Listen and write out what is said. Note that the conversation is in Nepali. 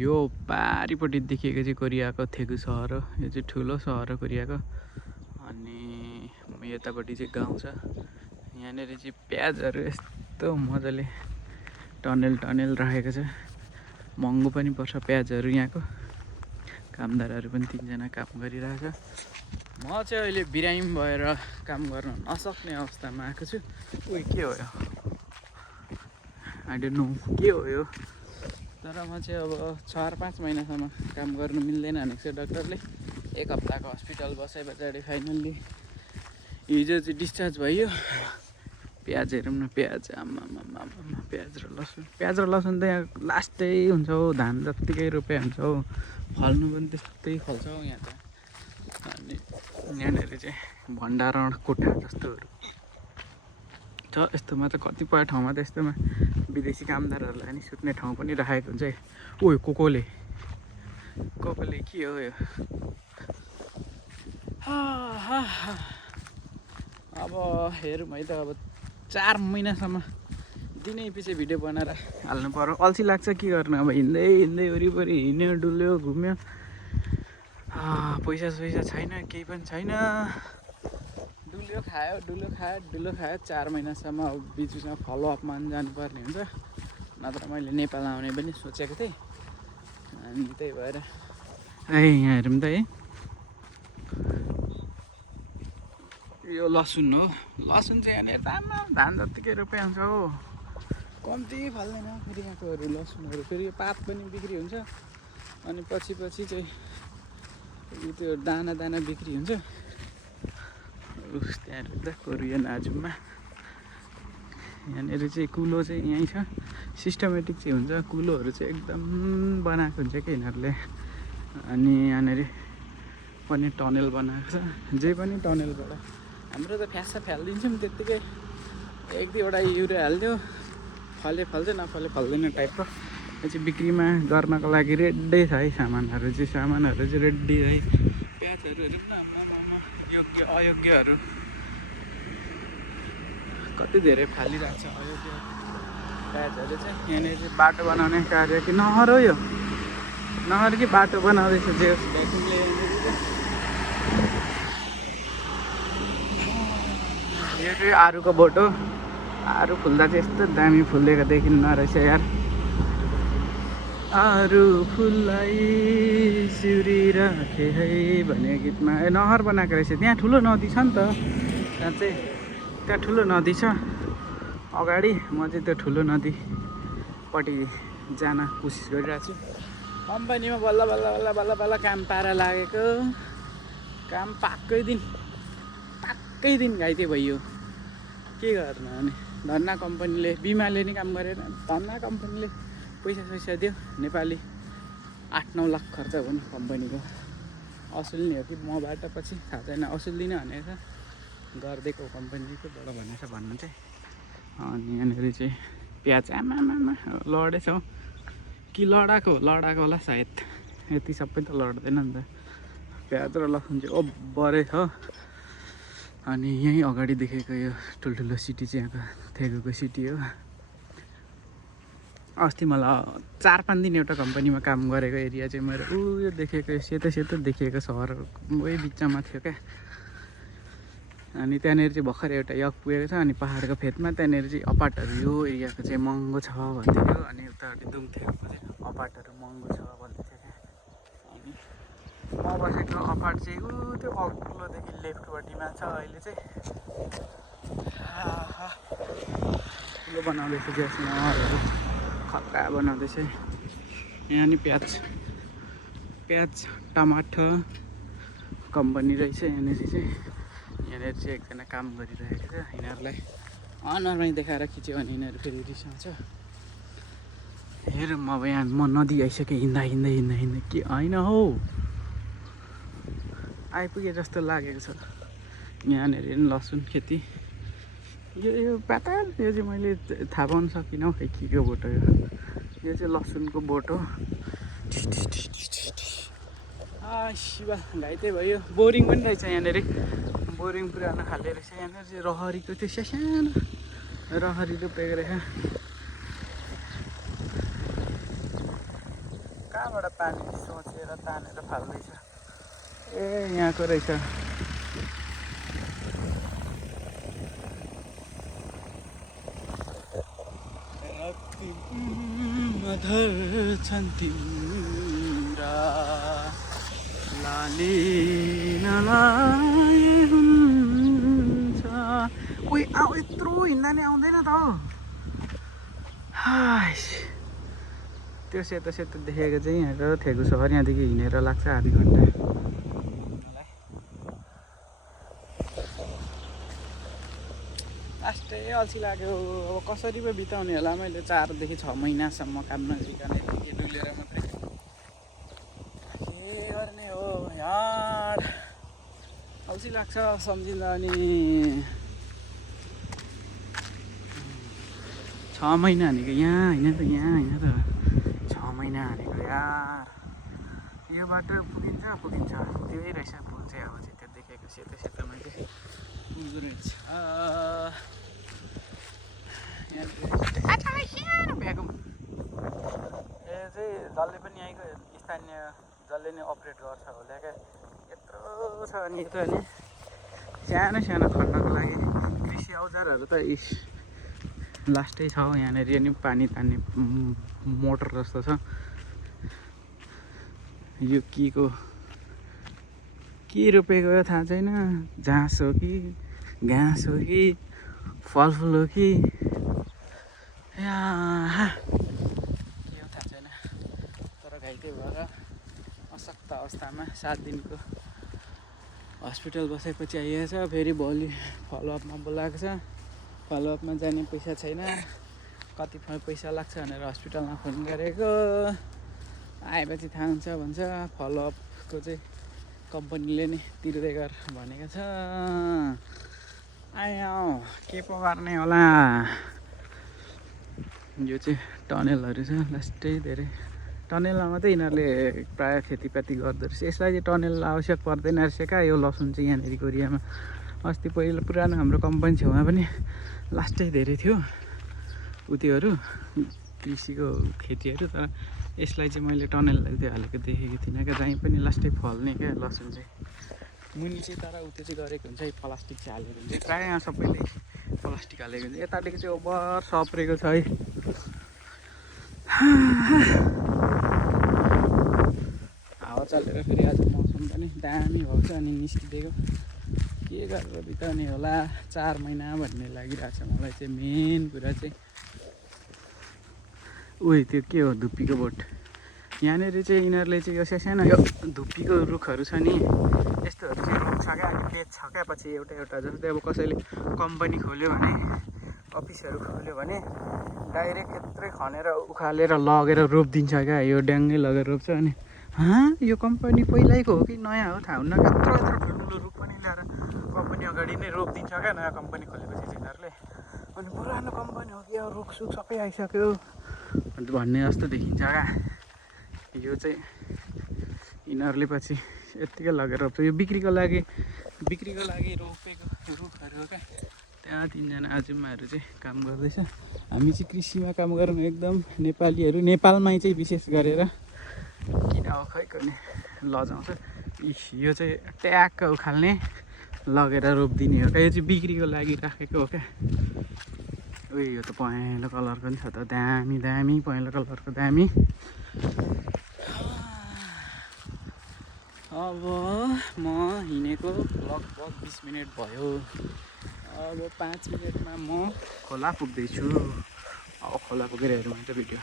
यो पारिपट्टि देखिएको चाहिँ कोरियाको थेगु सहर हो। यो चाहिँ ठुलो सहर हो कोरियाको। अनि यतापट्टि चाहिँ गाउँ छ। यहाँनिर चाहिँ प्याजहरू यस्तो मजाले टनेल राखेको छ। महँगो पनि पर्छ प्याजहरू यहाँको। कामदारहरू पनि 3 जना काम गरिरहेछ। म चाहिँ अहिले बिरामी भएर काम गर्न नसक्ने अवस्थामा आएको छु। उही के हो यो? आई डोन्ट नो के हो यो। तर म चाहिँ अब 4-5 महिनासम्म काम गर्नु मिल्दैन भनेको छ डाक्टरले। 1 हप्ताको हस्पिटल बसाइ पछाडि फाइनल्ली हिजो चाहिँ डिस्चार्ज भयो। प्याज हेरौँ न, प्याज आम्मामा प्याज र लसुन त यहाँ लास्टै हुन्छ हौ। धान जत्तिकै रोपे हुन्छ हौ। फल्नु पनि त्यस्तै फल्छ हौ यहाँ त। अनि यहाँनिर चाहिँ भण्डारण कोठा जस्तोहरू छ। यस्तोमा चाहिँ कतिपय ठाउँमा त यस्तोमा विदेशी कामदारहरूलाई नि सुत्ने ठाउँ पनि राखेको हुन्छ है। ओ कोकोले के हो यो? अब हेरौँ है त। अब 4 महिनासम्म दिनै पछि भिडियो बनाएर हाल्नु पर्यो। अल्छी लाग्छ, के गर्नु। अब हिँड्दै वरिपरि हिँड्यो, डुल्यो, घुम्यो। पैसा छैन, केही पनि छैन। डुल्यो खायो 4 महिनासम्म। अब बिचमा फलोअपमा पनि जानुपर्ने हुन्छ। नत्र मैले नेपाल आउने पनि सोचेको थिएँ। अनि त्यही भएर यहाँ हेरौँ त है। यो लसुन हो। लसुन चाहिँ यहाँनिर धान जत्तिकै रोपे हुन्छ हो। कम्ती फल्दैन फेरि यहाँकोहरू लसुनहरू। फेरि यो पात पनि बिक्री हुन्छ। अनि पछि चाहिँ त्यो दाना बिक्री हुन्छ। त्यहाँ रोप्दा कोरियन आजुमा। यहाँनिर चाहिँ कुलो चाहिँ यहीँ छ। सिस्टमेटिक चाहिँ हुन्छ। कुलोहरू चाहिँ एकदम बनाएको हुन्छ कि यिनीहरूले। अनि यहाँनिर पनि टनेल बनाएको छ। जे पनि टनेलबाट। हाम्रो त फ्यालिदिन्छौँ त्यत्तिकै। 1-2वटा युरिया हालिदियो, फल्छ नफले फल्दैन टाइपको। यो चाहिँ बिक्रीमा गर्नको लागि रेडी छ है। सामानहरू चाहिँ रेडी है। प्याजहरू हेरौँ न, योग्य अयोग्यहरू कति धेरै फालिरहेको छ। अयोग्य प्याजहरू चाहिँ यहाँनिर चाहिँ बाटो बनाउने कार्य कि नहर हो यो? नहर कि बाटो बनाउँदैछ जे भ्याकुमले। यो चाहिँ आरुको बोट हो। आरु फुल्दा चाहिँ यस्तो दामी फुलेको देखिन्न रहेछ यार। आरु फुललाई सिउरी राखे है भन्ने गीतमा नहर बनाएको रहेछ। त्यहाँ ठुलो नदी छ नि त। त्यहाँ ठुलो नदी छ अगाडि। म चाहिँ त्यो ठुलो नदीपट्टि जान कोसिस गरिरहेको छु। कम्पनीमा बल्ल काम पारा लागेको। काम पाक्कै दिन घाइते भइयो। के गर्नु अनि। धन्ना कम्पनीले, बिमाले नि काम गरेन। धन्ना कम्पनीले पैसा दियो। नेपाली 8-9 लाख खर्च भयो नि कम्पनीको। असुल्ने हो कि मबाट पछि थाहा छैन। असुल्दिनँ भनेको छ। गरिदिएको कम्पनीको बाट भनेको छ भन्नु चाहिँ। अनि यहाँनिर चाहिँ प्याज आमामा लडेछ हौ कि लडाएको होला सायद। यति सबै त लड्दैन नि त। प्याज र लसुन चाहिँ ओभरै छ। अनि यहीँ अगाडि देखेको यो ठुल्ठुलो सिटी चाहिँ यहाँको थेगुको सिटी हो। अस्ति मलाई 4-5 दिन एउटा कम्पनीमा काम गरेको एरिया चाहिँ मेरो यो देखेको सेतो देखिएको सहरकै बिचमा थियो क्या। अनि त्यहाँनिर चाहिँ भर्खर एउटा यक पुगेको छ। अनि पाहाडको फेदमा त्यहाँनिर चाहिँ अपार्टहरू यो एरियाको चाहिँ महँगो छ भन्दै थियो। अनि उतापट्टि दुङथेगको चाहिँ अपार्टहरू महँगो छ भन्दै थियो क्या। अनि म बसेको अपार्ट चाहिँ त्यो अग्लोदेखि लेफ्टपट्टिमा छ। अहिले चाहिँ ठुलो बनाउँदैछ ग्यास नहरहरू। खतरा बनाउँदैछ। यहाँ नि प्याज टमाटर कम्पनी रहेछ। यहाँनिर चाहिँ एकजना काम गरिरहेको छ। यिनीहरूलाई अनुहारमै देखाएर खिच्यो भने यिनीहरू फेरि रिसाउँछ। हेरौँ अब यहाँ म नदी आइसकेँ। हिँड्दा के होइन हौ, आइपुगे जस्तो लागेको छ। यहाँनिर लसुन खेती। यो पातल यो चाहिँ मैले थाहा पाउन सकिनँ हौ। खै के बोट हो यो चाहिँ लसुनको बोट हो। शिवा घाइते भयो। बोरिङ पनि रहेछ यहाँनिर। बोरिङ पुरानो खाले रहेछ। यहाँनिर चाहिँ रहरीको त्यो सानो रहरी रोपेको रहेछ। कहाँबाट पानी सोचेर तानेर फाल्दैछ ए यहाँको रहेछ मधुर छन् तिम्रा लाली नलाए हुन्छ कोही यत्रो हिँड्दा नि आउँदैन त हौ त्यो सेतो सेतो देखेको चाहिँ यहाँको थेगु सहर यहाँदेखि हिँडेर लाग्छ आधी घन्टा लास्टै अल्छी लाग्यो अब कसरी पो बिताउने होला मैले 4 देखि 6 महिनासम्म काम नसिकने के डुलेर मात्रै के गर्ने हो यार अल्छी लाग्छ सम्झिँदा अनि 6 महिना हानेको यहाँ होइन त यहाँ होइन त 6 महिना हानेको यार यो बाटो पुगिन्छ त्यही रहेछ पुल चाहिँ अब चाहिँ त्यो देखेको सेतो सेतोमा चाहिँ पुग्दो रहेछ भ्याकुम ए चाहिँ जसले पनि यहीँको स्थानीय जसले नै अपरेट गर्छ होला क्या यत्रो छ अनि यता नि सानो सानो खन्नको लागि कृषि औजारहरू त लास्टै छ यहाँनिर नि पानी तान्ने मोटर जस्तो छ यो के रोपेको थाहा छैन झाँस हो कि घाँस हो कि फलफुल हो कि के हो थाहा छैन तर घाइते भएर अशक्त अवस्थामा 7 दिनको हस्पिटल बसेपछि आइएछ फेरि भोलि फलोअपमा बोलाएको छ फलोअपमा जाने पैसा छैन कति पैसा लाग्छ भनेर हस्पिटलमा फोन गरेको आएपछि थाहा हुन्छ भन्छ फलोअपको चाहिँ कम्पनीले नै तिर्दै गर भनेको छ आयो के पो गर्ने होला यो चाहिँ टनेलहरू छ लास्टै धेरै टनेलमा मात्रै यिनीहरूले प्रायः खेतीपाती गर्दो रहेछ यसलाई चाहिँ टनेल आवश्यक पर्दैन रहेछ क्या यो लसुन चाहिँ यहाँनिर कोरियामा अस्ति पहिला पुरानो हाम्रो कम्पनी छेउमा पनि लास्टै धेरै थियो उत्योहरू कृषिको खेतीहरू तर यसलाई चाहिँ मैले टनेललाई त्यो हालेको देखेको थिइनँ क्या जहीँ पनि लास्टै फल्ने क्या लसुन चाहिँ मुनि चाहिँ तर उत्यो चाहिँ गरेको हुन्छ प्लास्टिक चाहिँ हालेको हुन्छ प्रायः यहाँ सबैले प्लास्टिक हालेको हुन्छ यतादेखि चाहिँ ओभर सप्रेको छ है हावा चलेर फेरि आज मौसम पनि दामी भएको छ अनि निस्किदिएको के गरेर बिताउने होला 4 महिना भन्ने लागिरहेको छ मलाई चाहिँ मेन कुरा चाहिँ उही त्यो के हो धुप्पीको बोट यहाँनिर चाहिँ यिनीहरूले चाहिँ यो सानो यो धुप्पीको रुखहरू छ नि यस्तोहरू चाहिँ रोप्छ क्या अनि बेच्छ क्या पछि एउटा एउटा जस्तै अब कसैले कम्पनी खोल्यो भने अफिसहरू खोल्यो भने डाइरेक्ट यत्रै खनेर उखालेर लगेर रोपिदिन्छ क्या यो ड्याङ्गै लगेर रोप्छ अनि यो कम्पनी पहिल्यैको हो कि नयाँ हो थाहा हुन्न यत्रो यत्रो ठुल्ठुलो रुख पनि ल्याएर कम्पनी अगाडि नै रोपिदिन्छ क्या नयाँ कम्पनी खोलेपछि यिनीहरूले अनि पुरानो कम्पनी हो कि अब रुखसुख सबै आइसक्यो भन्ने जस्तो देखिन्छ क्या यो चाहिँ यिनीहरूले पछि यत्तिकै लगेर रोप्छ यो बिक्रीको लागि रोपेको रुखहरू हो क्या त्यहाँ 3 जना आजुमाहरू चाहिँ काम गर्दैछ हामी चाहिँ कृषिमा काम गरौँ एकदम नेपालीहरू नेपालमै चाहिँ विशेष गरेर किन हो खै गर्ने लजाउँछ यो चाहिँ ट्याक्क उखाल्ने लगेर रोपिदिने हो क्या यो चाहिँ बिक्रीको लागि राखेको हो क्या उयो यो त पहेँलो कलरको नि छ त दामी पहेँलो कलरको दामी अब म हिँडेको लगभग 20 मिनट भयो अब 5 मिनटमा म खोला पुग्दैछु अब खोला पुगेर हेरौँ त भिडियो